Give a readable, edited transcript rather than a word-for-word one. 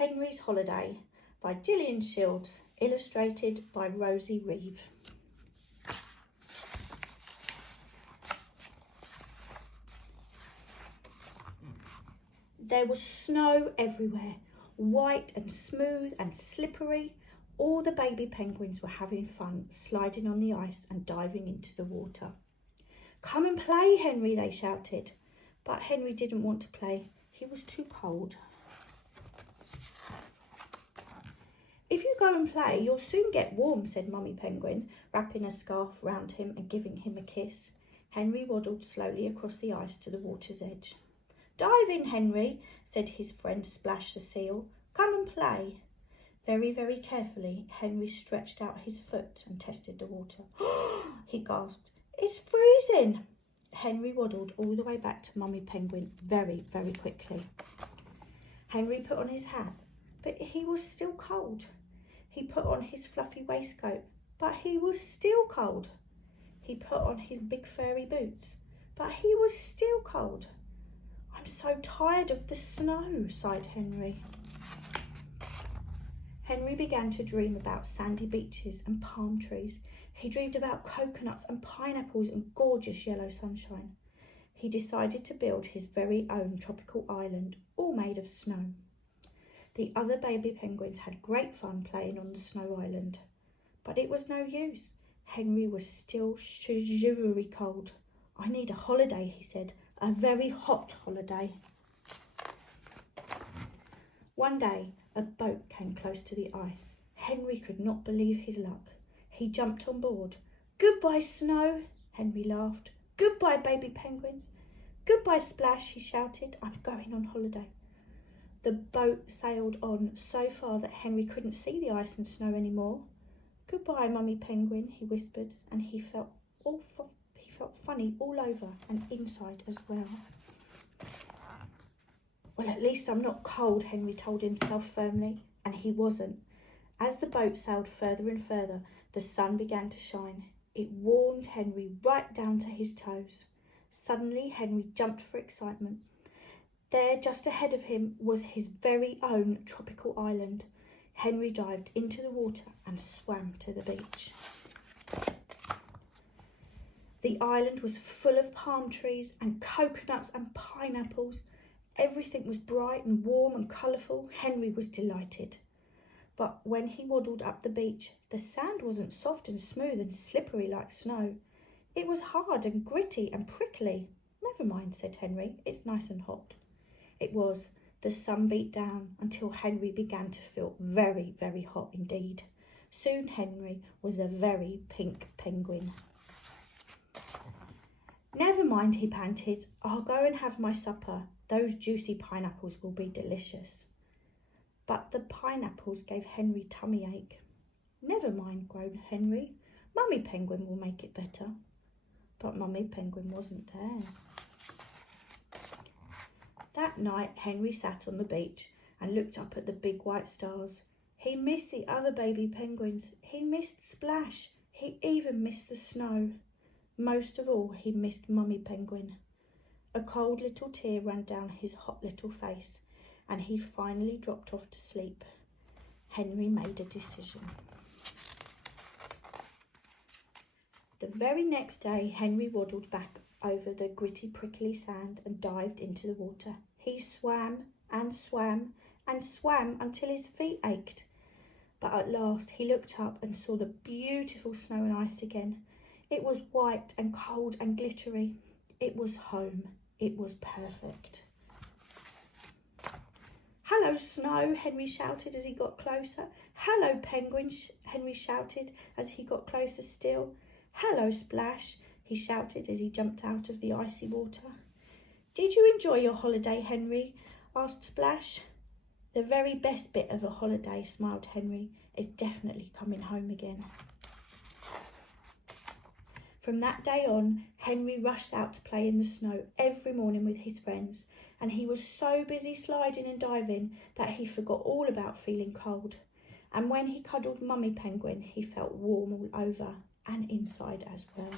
Henry's Holiday by Gillian Shields, illustrated by Rosie Reeve. There was snow everywhere, white and smooth and slippery. All the baby penguins were having fun, sliding on the ice and diving into the water. "Come and play, Henry," they shouted. But Henry didn't want to play. He was too cold. "If you go and play, you'll soon get warm," said Mummy Penguin, wrapping a scarf round him and giving him a kiss. Henry waddled slowly across the ice to the water's edge. "Dive in, Henry," said his friend Splash the seal. "Come and play." Very, very carefully, Henry stretched out his foot and tested the water. He gasped, "It's freezing." Henry waddled all the way back to Mummy Penguin very, very quickly. Henry put on his hat, but he was still cold. He put on his fluffy waistcoat, but he was still cold. He put on his big furry boots, but he was still cold. "I'm so tired of the snow," sighed Henry. Henry began to dream about sandy beaches and palm trees. He dreamed about coconuts and pineapples and gorgeous yellow sunshine. He decided to build his very own tropical island, all made of snow. The other baby penguins had great fun playing on the snow island. But it was no use. Henry was still shivery cold. "I need a holiday," he said, "a very hot holiday." One day, a boat came close to the ice. Henry could not believe his luck. He jumped on board. "Goodbye, snow," Henry laughed. "Goodbye, baby penguins." "Goodbye, Splash," he shouted. "I'm going on holiday." The boat sailed on so far that Henry couldn't see the ice and snow anymore. "Goodbye, Mummy Penguin," he whispered, and he felt funny all over and inside as well. "Well, at least I'm not cold," Henry told himself firmly, and he wasn't. As the boat sailed further and further, the sun began to shine. It warmed Henry right down to his toes. Suddenly, Henry jumped for excitement. There, just ahead of him, was his very own tropical island. Henry dived into the water and swam to the beach. The island was full of palm trees and coconuts and pineapples. Everything was bright and warm and colourful. Henry was delighted. But when he waddled up the beach, the sand wasn't soft and smooth and slippery like snow. It was hard and gritty and prickly. "Never mind," said Henry, "it's nice and hot." It was. The sun beat down until Henry began to feel very, very hot indeed. Soon Henry was a very pink penguin. "Never mind," he panted. "I'll go and have my supper. Those juicy pineapples will be delicious." But the pineapples gave Henry tummy ache. "Never mind," groaned Henry. "Mummy Penguin will make it better." But Mummy Penguin wasn't there. That night, Henry sat on the beach and looked up at the big white stars. He missed the other baby penguins. He missed Splash. He even missed the snow. Most of all, he missed Mummy Penguin. A cold little tear ran down his hot little face, and he finally dropped off to sleep. Henry made a decision. The very next day, Henry waddled back over the gritty, prickly sand and dived into the water. He swam and swam and swam until his feet ached. But at last he looked up and saw the beautiful snow and ice again. It was white and cold and glittery. It was home. It was perfect. "Hello, snow," Henry shouted as he got closer. "Hello, penguins," Henry shouted as he got closer still. "Hello, Splash," he shouted as he jumped out of the icy water. "Did you enjoy your holiday, Henry?" asked Splash. "The very best bit of a holiday," smiled Henry, "is definitely coming home again." From that day on, Henry rushed out to play in the snow every morning with his friends, and he was so busy sliding and diving that he forgot all about feeling cold. And when he cuddled Mummy Penguin, he felt warm all over and inside as well.